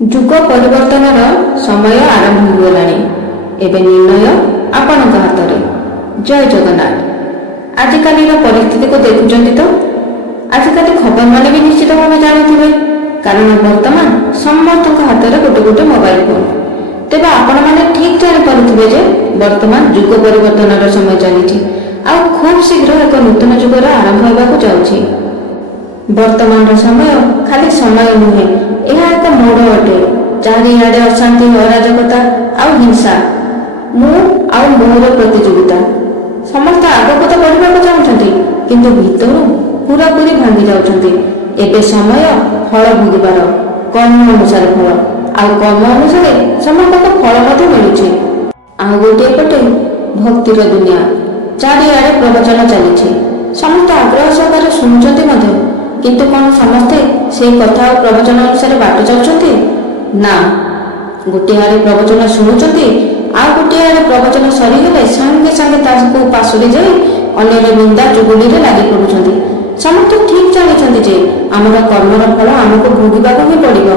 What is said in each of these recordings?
ଯୁଗ ପରିବର୍ତ୍ତନର ସମୟ ଆରମ୍ଭ ହୋଇଗଲାଣି। ଏବେ ନିର୍ଣ୍ଣୟ ଆପଣଙ୍କ ହାତରେ। ଜୟ ଜଗନ୍ନାଥ। ଆଜିକାଲିର ପରିସ୍ଥିତିକୁ ଦେଖୁଛନ୍ତି ତ? ଆଜିକାଲି ଖବରମାନେ ବି ନିଶ୍ଚିତ ଭାବେ ଜାଣିଥିବେ, କାରଣ ବର୍ତ୍ତମାନ ସମସ୍ତଙ୍କ ହାତରେ ଗୋଟେ ଗୋଟେ ମୋବାଇଲ ଫୋନ। ତେବେ ଆପଣମାନେ ଠିକ୍ ଜାଣିପାରୁଥିବେ ଯେ ବର୍ତ୍ତମାନ ଯୁଗ ପରିବର୍ତ୍ତନର ସମୟ ଚାଲିଛି, ଆଉ ଖୁବ୍ ଶୀଘ୍ର ଏକ ନୂତନ ଯୁଗର ଆରମ୍ଭ ହେବାକୁ ଯାଉଛି। ବର୍ତ୍ତମାନର ସମୟ ଖାଲି ସମୟ ନୁହେଁ, ଏହା ଏକ ମୋଡ଼ ଅଟେ। ଚାରିଆଡ଼େ ଅଶାନ୍ତି, ଅରାଜକତା ଆଉ ହିଂସା, ମୁଁ ଆଉ ମୋର ପ୍ରତିଯୋଗିତା। ସମସ୍ତେ ଆଗକୁ ତ ବଢ଼ିବାକୁ ଚାହୁଁଛନ୍ତି, କିନ୍ତୁ ଭିତରୁ ପୁରାପୁରି ଭାଙ୍ଗି ଯାଉଛନ୍ତି। ଏବେ ସମୟ ଫଳ ଭୋଗିବାର, କର୍ମ ଅନୁସାରେ ଫଳ, ଆଉ କର୍ମ ଅନୁସାରେ ସମସ୍ତଙ୍କୁ ଫଳ ମଧ୍ୟ ମିଳୁଛି। ଆଉ ଗୋଟିଏ ପଟେ ଭକ୍ତିର ଦୁନିଆ, ଚାରିଆଡ଼େ ପ୍ରବଚନ ଚାଲିଛି, ସମସ୍ତେ ଆଗ୍ରହ ସହକାରେ ଶୁଣୁଛନ୍ତି ମଧ୍ୟ। କିନ୍ତୁ କ'ଣ ସମସ୍ତେ ସେହି କଥା ଓ ପ୍ରବଚନ ଅନୁସାରେ ବାଟ ଚାଲୁଛନ୍ତି? ନା, ଗୋଟିଏ ଆଡ଼େ ପ୍ରବଚନ ଶୁଣୁଛନ୍ତି, ଆଉ ଗୋଟିଏ ଆଡ଼େ ପ୍ରବଚନ ସରିଗଲେ ସାଙ୍ଗେ ସାଙ୍ଗେ ତାକୁ ପାଶୋରି ଯାଇ ଅନ୍ୟର ନିନ୍ଦା ଚୁଗୁଲିରେ ଲାଗି ପଡ଼ୁଛନ୍ତି। ସମସ୍ତେ ଠିକ୍ ଜାଣିଛନ୍ତି ଯେ ଆମର କର୍ମର ଫଳ ଆମକୁ ଭୋଗିବାକୁ ହିଁ ପଡ଼ିବ,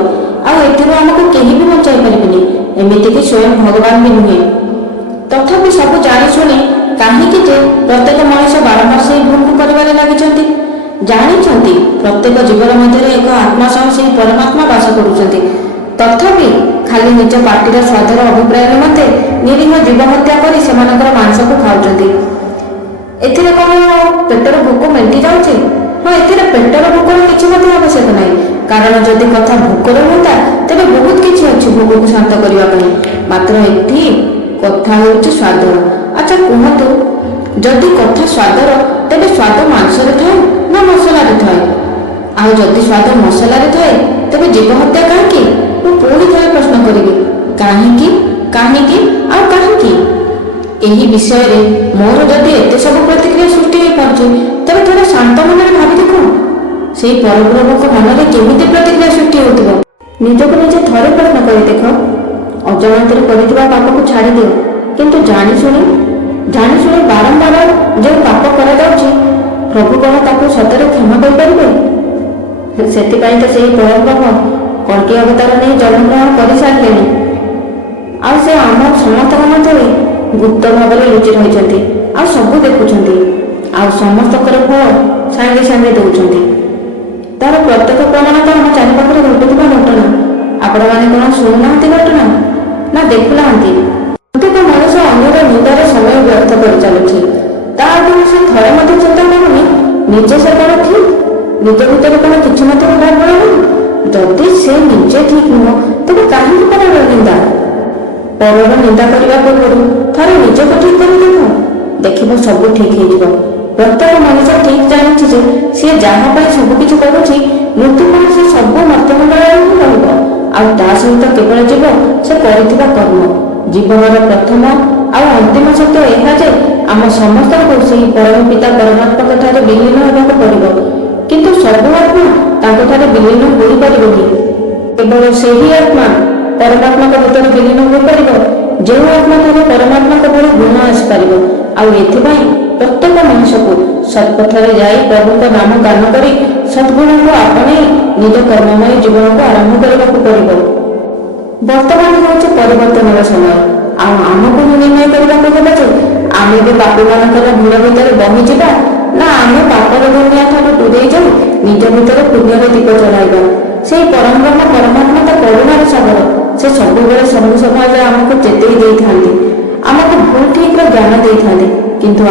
ଆଉ ଏଥିରୁ ଆମକୁ କେହି ବି ବଞ୍ଚାଇ ପାରିବେନି, ଏମିତିକି ସ୍ୱୟଂ ଭଗବାନ ବି ନୁହେଁ। ତଥାପି ସବୁ ଜାଣିଶୁଣି କାହିଁକି ଯେ ପ୍ରତ୍ୟେକ ମଣିଷ ବାରମ୍ବାର ସେହି ଭୁଲକୁ କରିବାରେ ଲାଗିଛନ୍ତି? ଜାଣିଛନ୍ତି ପ୍ରତ୍ୟେକ ଜୀବନ ମଧ୍ୟରେ ଏକ ଆତ୍ମା ସହ ସେହି ପରମାତ୍ମା ବାସ କରୁଛନ୍ତି, ତଥାପି ଖାଲି ନିଜ ପାଟିର ସ୍ୱାଦର ଅଭିପ୍ରାୟ ନିମନ୍ତେ ନିରୀହ ଜୀବ ହତ୍ୟା କରି ସେମାନଙ୍କର ମାଂସକୁ ଖାଉଛନ୍ତି। ଏଥିରେ କ'ଣ ପେଟର ଭୋକ ମେଣ୍ଟି ଯାଉଛି? ହଁ, ଏଥିରେ ପେଟର ଭୋକର କିଛି ମଧ୍ୟ ଆବଶ୍ୟକ ନାହିଁ, କାରଣ ଯଦି କଥା ଭୋକର ହୁଅନ୍ତା ତେବେ ବହୁତ କିଛି ଅଛି ଭୋକକୁ ଶାନ୍ତ କରିବା ପାଇଁ। ମାତ୍ର ଏଠି କଥା ହେଉଛି ସ୍ୱାଦର। ଆଚ୍ଛା କୁହନ୍ତୁ, ଯଦି କଥା ସ୍ୱାଦର, ତେବେ ସ୍ୱାଦ ମାଂସରେ ଥାଏ ନା ମସଲାରେ ଥାଏ? ଆଉ ଯଦି ସ୍ୱାଦ ମସଲାରେ ଥାଏ ତେବେ ଜୀବ ହତ୍ୟା କାହିଁକି? ମୁଁ ପୁଣି ଥରେ ପ୍ରଶ୍ନ କରିବି, କାହିଁକି କାହିଁକି ଆଉ କାହିଁକି? ଏହି ବିଷୟରେ ମୋର ଯଦି ଏତେ ସବୁ ପ୍ରତିକ୍ରିୟା ସୃଷ୍ଟି ହୋଇପାରୁଛି, ତେବେ ଥରେ ଶାନ୍ତ ମନରେ ଭାବି ଦେଖ, ସେହି ପରବ୍ରହ୍ମଙ୍କ ମନରେ କେମିତି ପ୍ରତିକ୍ରିୟା ସୃଷ୍ଟି ହେଉଥିବ। ନିଜକୁ ନିଜେ ଥରେ ପ୍ରଶ୍ନ କରି ଦେଖ। ଅଜାଣତରେ କରିଥିବା ପାପକୁ ଛାଡ଼ିଦିଅ, କିନ୍ତୁ ଜାଣିଶୁଣି ବାରମ୍ବାର ଯେଉଁ ପାପ କରାଯାଉଛି, ପ୍ରଭୁ କ'ଣ ତାକୁ ସତରେ କ୍ଷମା କରିପାରିବେ? ସେଥିପାଇଁ ତ ସେହି ପରବ୍ରହ୍ମ କଳ୍କି ଅବତାର ନେଇ ଜନ୍ମଗ୍ରହଣ କରିସାରିଲେଣି, ଆଉ ସେ ଆମ ସମସ୍ତଙ୍କ ମଧ୍ୟରେ ଗୁପ୍ତ ଭାବରେ ଲୁଚି ରହିଛନ୍ତି, ଆଉ ସବୁ ଦେଖୁଛନ୍ତି, ଆଉ ସମସ୍ତଙ୍କର ଫଳ ସାଙ୍ଗେ ସାଙ୍ଗେ ଦେଉଛନ୍ତି। ତାର ପ୍ରତ୍ୟେକ ପ୍ରମାଣ ତ ଆମ ଚାରିପାଖରେ ଘଟୁଥିବା ଘଟଣା। ଆପଣମାନେ କ'ଣ ଶୁଣୁନାହାନ୍ତି ଘଟଣା, ନା ଦେଖୁନାହାନ୍ତି? ପ୍ରତ୍ୟେକ ମଣିଷ ଅନ୍ୟର ନିନ୍ଦାରେ ସମୟ ବ୍ୟର୍ଥ କରିଚାଲୁଛି। ତା ଆଗରୁ ସେ ଥରେ ମଧ୍ୟ ଚିନ୍ତା କରୁନି ନିଜେ ସେ କ'ଣ ଠିକ୍, ନିଜ ଭିତରେ କ'ଣ କିଛି ମଧ୍ୟ ଖରାପ ନାହିଁ। ଯଦି ସେ ନିଜେ ଠିକ୍ ନୁହଁ, ତେବେ କାହିଁକି ପରର ନିନ୍ଦା? ପରର ନିନ୍ଦା କରିବା ପୂର୍ବରୁ ଥରେ ନିଜକୁ ଠିକ୍ କରି ଦେଖ, ଦେଖିବ ସବୁ ଠିକ୍ ହେଇଯିବ। ପ୍ରତ୍ୟେକ ମଣିଷ ଠିକ୍ ଜାଣିଛି ଯେ ସିଏ ଯାହା ପାଇଁ ସବୁକିଛି କରୁଛି, ମୃତ୍ୟୁ ପାଇଁ ସେ ସବୁ ମର୍ତ୍ତ୍ୟମଣ୍ଡଳରେ ହିଁ ରହିବ, ଆଉ ତା ସହିତ କେବଳ ଯିବ ସେ କରିଥିବା କର୍ମ। ଜୀବନର ପ୍ରଥମ ଆଉ ଅନ୍ତିମ ସତ୍ୟ ଏହା ଯେ ଆମ ସମସ୍ତଙ୍କୁ ସେହି ପରମ ପିତା ପରମାତ୍ମାଙ୍କ ଠାରେ ବିଲୀନ ହେବାକୁ ପଡ଼ିବ। କିନ୍ତୁ ସବୁ ଆତ୍ମା ତାଙ୍କଠାରେ ବିଲୀନ ହୋଇପାରିବ କି? କେବଳ ସେହି ଆତ୍ମା ପରମାତ୍ମାଙ୍କ ଭିତରେ ବିଲୀନ ହୋଇପାରିବ ଯେଉଁ ଆତ୍ମାଠାରେ ପରମାତ୍ମାଙ୍କ ଭଳି ଗୁଣ ଆସିପାରିବ। ଆଉ ଏଥିପାଇଁ ପ୍ରତ୍ୟେକ ମଣିଷକୁ ସତ୍ପଥରେ ଯାଇ ପ୍ରଭୁଙ୍କ ନାମ ଗାନ କରି ସଦ୍ଗୁଣକୁ ଆପଣେଇ ନିଜ କର୍ମମୟ ଜୀବନକୁ ଆରମ୍ଭ କରିବାକୁ ପଡ଼ିବ। ବର୍ତ୍ତମାନ ହେଉଛି ପରିବର୍ତ୍ତନର ସମୟ, ଆଉ ଆମକୁ ନିର୍ଣ୍ଣୟ କରିବାକୁ ହେବ ଯେ ଆମେ ବି ପାପୀମାନଙ୍କର ଭିଡ଼ ଭିତରେ ବହିଯିବା, ନା ଆମେ ପାପର ଦୁନିଆ ଠାରୁ ଦୂରେଇ ଯାଇ ନିଜ ଭିତରେ ପୁଣ୍ୟର ଦୀପ ଜଳାଇବା। ସେହି ପରମବ୍ରହ୍ମ ପରମାତ୍ମା ତ କରୁଣାର ସାଗର, ସେ ସବୁବେଳେ ସବୁ ସମୟରେ ଆମକୁ ଚେତେଇ ଦେଇଥାନ୍ତି, ଆମକୁ ଭୁଲ ଠିକ୍ର ଜ୍ଞାନ ଦେଇଥାନ୍ତି, କିନ୍ତୁ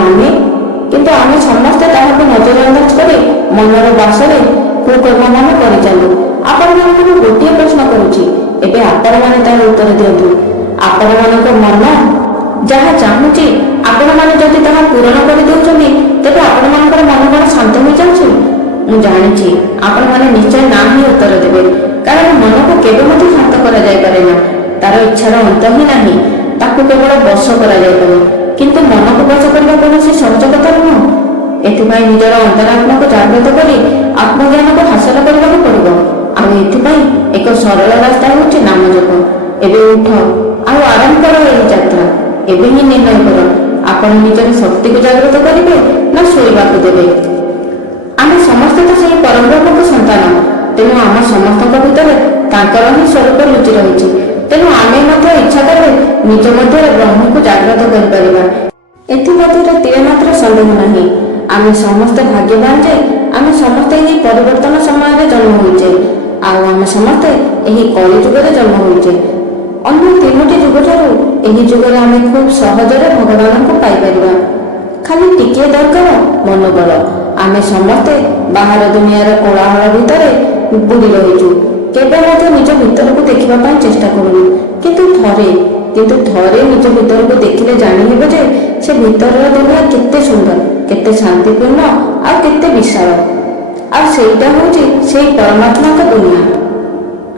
ଆମେ ସମସ୍ତେ ତାହାକୁ ନଜରଅନ୍ଦାଜ କରି ମନର ବାସରେ କୁକର୍ମମାନ କରିଚାଲୁ। ଆପଣମାନଙ୍କୁ ମୁଁ ଗୋଟିଏ ପ୍ରଶ୍ନ କରୁଛି, ଏବେ ଆପଣମାନେ ତାର ଉତ୍ତର ଦିଅନ୍ତୁ। ଆପଣମାନଙ୍କ ମନ ଯାହା ଚାହୁଁଛି ଆପଣମାନେ ଯଦି ତାହା ପୂରଣ କରିଦେଉଛନ୍ତି, ତେବେ ଆପଣମାନଙ୍କର ମନ କ'ଣ ଶାନ୍ତ ହୋଇଯାଉଛି? ମୁଁ ଜାଣିଛି ଆପଣମାନେ ନିଶ୍ଚୟ ନା ହିଁ ଉତ୍ତର ଦେବେ, କାରଣ ମନକୁ କେବେ ମଧ୍ୟ ଶାନ୍ତ କରାଯାଇପାରେ ନା, ତାର ଇଚ୍ଛାର ଅନ୍ତ ହିଁ ନାହିଁ, ତାକୁ କେବଳ ବଶ କରାଯାଇପାରେ। କିନ୍ତୁ ମନକୁ ବଶ କରିବା କୌଣସି ସହଜ କଥା ନୁହଁ। ଏଥିପାଇଁ ନିଜର ଅନ୍ତରାତ୍ମାକୁ ଜାଗ୍ରତ କରି ଆତ୍ମଜ୍ଞାନକୁ ହାସଲ କରିବାକୁ ପଡ଼ିବ, ଆଉ ଏଥିପାଇଁ ଏକ ସରଳ ରାସ୍ତା ହେଉଛି ନାମ ଜପ। ଏବେ ଉଠ, ଆଉ ଆରମ୍ଭ କର ଏହି ଯାତ୍ରା। ଏବେ ହିଁ ନିର୍ଣ୍ଣୟ କର, ଆପଣ ନିଜର ଶକ୍ତିକୁ ଜାଗ୍ରତ କରିବେ ନା ଶୋଇବାକୁ ଦେବେ। ଆମେ ସମସ୍ତେ ତ ସେହି ପରବ୍ରହ୍ମଙ୍କ ସନ୍ତାନ, ତେଣୁ ଆମ ସମସ୍ତଙ୍କ ଭିତରେ ତାଙ୍କର ହିଁ ସ୍ୱରୂପ ଲୁଚି ରହିଛି। ତେଣୁ ଆମେ ମଧ୍ୟ ଇଚ୍ଛା କଲେ ନିଜ ମଧ୍ୟରେ ବ୍ରହ୍ମକୁ ଜାଗ୍ରତ କରିପାରିବା। ଏଥିମଧ୍ୟରେ ତିଳେ ମାତ୍ର ସନ୍ଦେହ ନାହିଁ। ଆମେ ସମସ୍ତେ ଭାଗ୍ୟବାନ ଯେ ଆମେ ସମସ୍ତେ ଏହି ପରିବର୍ତ୍ତନ ସମୟରେ ଜନ୍ମ ହୋଇଛେ, ଆଉ ଆମେ ସମସ୍ତେ ଏହି କଳି ଯୁଗରେ ଜନ୍ମ ହୋଇଛେ। ଅନ୍ୟ ତିନୋଟି ଯୁଗଠାରୁ ଏହି ଯୁଗରେ ଆମେ ଖୁବ୍ ସହଜରେ ଭଗବାନଙ୍କୁ ପାଇପାରିବା। ଖାଲି ଟିକିଏ ଦରକାର ମନୋବଳ। ଆମେ ସମସ୍ତେ ବାହାର ଦୁନିଆର କୋଳାହଳ ଭିତରେ ବୁଡ଼ି ରହିଛୁ, କେବେ ମଧ୍ୟ ନିଜ ଭିତରକୁ ଦେଖିବା ପାଇଁ ଚେଷ୍ଟା କରୁନି। କିନ୍ତୁ ଥରେ ନିଜ ଭିତରକୁ ଦେଖିଲେ ଜାଣିହେବ ଯେ ସେ ଭିତରର ଦୁନିଆ କେତେ ସୁନ୍ଦର, କେତେ ଶାନ୍ତିପୂର୍ଣ୍ଣ ଆଉ କେତେ ବିଶାଳ। ଆଉ ସେଇଟା ହେଉଛି ସେଇ ପରମାତ୍ମାଙ୍କ ଦୁନିଆ।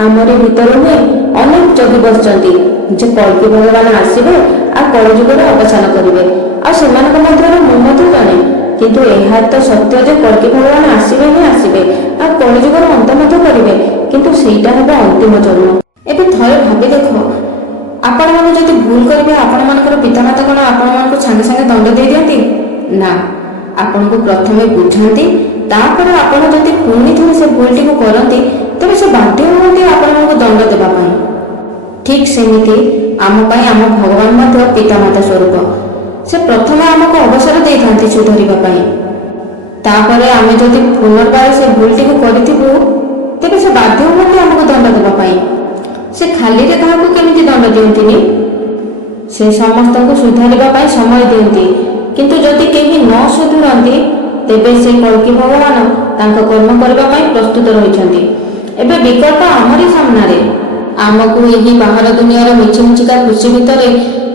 ଆମରି ଭିତରୁ ହିଁ ଅନେକ ଯୋଗୀ ବସିଛନ୍ତି ଯେ କଳ୍କି ଭଗବାନ ଆସିବେ ଆଉ କଳିଯୁଗରେ ଅବସାନ କରିବେ, ଆଉ ସେମାନଙ୍କ ମଧ୍ୟରେ ମୁଁ ମଧ୍ୟ ଜଣେ। କିନ୍ତୁ ଏହା ତ ସତ୍ୟ ଯେ କଳ୍କି ଭଗବାନ ଆସିବେ ହିଁ ଆସିବେ, ଆଉ କଳିଯୁଗର ଅନ୍ତ ମଧ୍ୟ କରିବେ, କିନ୍ତୁ ସେଇଟା ହେବ ଅନ୍ତିମ ଜନ୍ମ। ଏବେ ଥରେ ଭାବି ଦେଖ, ଆପଣମାନେ ଯଦି ଭୁଲ କରିବେ ଆପଣମାନଙ୍କର ପିତାମାତା କ'ଣ ଆପଣମାନଙ୍କୁ ସାଙ୍ଗେ ସାଙ୍ଗେ ଦଣ୍ଡ ଦେଇଦିଅନ୍ତି? ନା, ଆପଣଙ୍କୁ ପ୍ରଥମେ ବୁଝାନ୍ତି, ତାପରେ ଆପଣ ଯଦି ପୁଣି ଥରେ ସେ ଭୁଲଟିକୁ କରନ୍ତି ତେବେ ସେ ବାଧ୍ୟ ହୁଅନ୍ତି ଆପଣଙ୍କୁ ଦଣ୍ଡ ଦେବା ପାଇଁ। ଠିକ୍ ସେମିତି ଆମ ପାଇଁ ଆମ ଭଗବାନ ମଧ୍ୟ ପିତାମାତା ସ୍ୱରୂପ। ସେ ପ୍ରଥମେ ଆମକୁ ଅବସର ଦେଇଥାନ୍ତି ସୁଧରିବା ପାଇଁ। ତାପରେ ଆମେ ଯଦି ପୁନର୍ବାର ସେ ଭୁଲଟିକୁ କରିଥିବୁ ତେବେ ସେ ବାଧ୍ୟ ହୁଅନ୍ତି ଆମକୁ ଦଣ୍ଡ ଦେବା ପାଇଁ। ସେ ଖାଲିରେ କାହାକୁ କେମିତି ଦଣ୍ଡ ଦିଅନ୍ତିନି, ସେ ସମସ୍ତଙ୍କୁ ସୁଧାରିବା ପାଇଁ ସମୟ ଦିଅନ୍ତି। କିନ୍ତୁ ଯଦି କେହି ନ ସୁଧରନ୍ତି ତେବେ ସେ କଳ୍କି ଭଗବାନ ତାଙ୍କ କର୍ମ କରିବା ପାଇଁ ପ୍ରସ୍ତୁତ ରହିଛନ୍ତି। ଏବେ ବିକଳ୍ପ ଆମରି ସାମ୍ନାରେ। ଆମକୁ ଏହି ବାହାର ଦୁନିଆର ମିଛିମିଛିକା ଖୁସି ଭିତରେ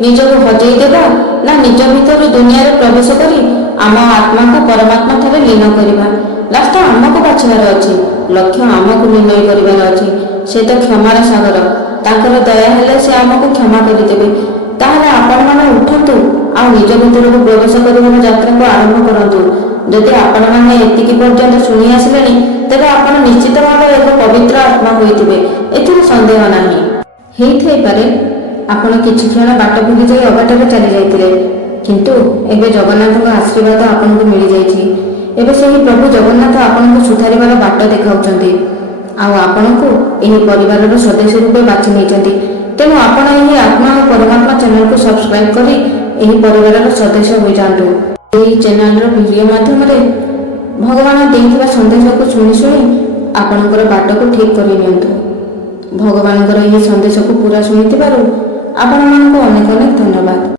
ନିଜକୁ ହଜେଇ ଦେବା, ନା ନିଜ ଭିତରୁ ଦୁନିଆରେ ପ୍ରବେଶ କରି ଆମ ଆତ୍ମାକୁ ପରମାତ୍ମା ଠାରେ ଲୀନ କରିବା। ରାସ୍ତା ଆମକୁ ବାଛିବାର ଅଛି, ଲକ୍ଷ୍ୟ ଆମକୁ ନିର୍ଣ୍ଣୟ କରିବାର ଅଛି। ସେ ତ କ୍ଷମାର ସାଗର, ତାଙ୍କର ଦୟା ହେଲେ ସେ ଆମକୁ କ୍ଷମା କରିଦେବେ। ତାହେଲେ ଆପଣମାନେ ଉଠନ୍ତୁ ଆଉ ନିଜ ଭିତରକୁ ପ୍ରବେଶ କରିବାର ଯାତ୍ରାକୁ ଆରମ୍ଭ କରନ୍ତୁ। ଯଦି ଆପଣମାନେ ଏତିକି ପର୍ଯ୍ୟନ୍ତ ଶୁଣି ଆସିଲେଣି ତେବେ ଆପଣ ନିଶ୍ଚିତ ଭାବରେ ଏକ ପବିତ୍ର ଆତ୍ମା ହୋଇଥିବେ, ଏଥିରେ ସନ୍ଦେହ ନାହିଁ। ହେଇଥାଇପାରେ ଆପଣ କିଛି କ୍ଷଣ ବାଟ ଭୁଲି ଯାଇ ଅବାଟରେ ଚାଲି ଯାଇଥିଲେ, କିନ୍ତୁ ଏବେ ଜଗନ୍ନାଥଙ୍କ ଆଶୀର୍ବାଦ ଆପଣଙ୍କୁ ମିଳିଯାଇଛି। ଏବେ ସେହି ପ୍ରଭୁ ଜଗନ୍ନାଥ ଆପଣଙ୍କୁ ସୁଧାରିବାର ବାଟ ଦେଖାଉଛନ୍ତି, ଆଉ ଆପଣଙ୍କୁ ଏହି ପରିବାରର ସଦସ୍ୟ ରୂପେ ବାଛି ନେଇଛନ୍ତି। ତେଣୁ ଆପଣ ଏହି ଆତ୍ମା ଓ ପରମାତ୍ମା ଚ୍ୟାନେଲକୁ ସବସ୍କ୍ରାଇବ କରି ଏହି ପରିବାରର ସଦସ୍ୟ ହୋଇଯାଆନ୍ତୁ। ଏହି ଚ୍ୟାନେଲର ଭିଡ଼ିଓ ମାଧ୍ୟମରେ ଭଗବାନ ଦେଇଥିବା ସନ୍ଦେଶକୁ ଶୁଣି ଶୁଣି ଆପଣଙ୍କର ବାଟକୁ ଠିକ୍ କରି ନିଅନ୍ତୁ। ଭଗବାନଙ୍କର ଏହି ସନ୍ଦେଶକୁ ପୁରା ଶୁଣିଥିବାରୁ ଆପଣମାନଙ୍କୁ ଅନେକ ଅନେକ ଧନ୍ୟବାଦ।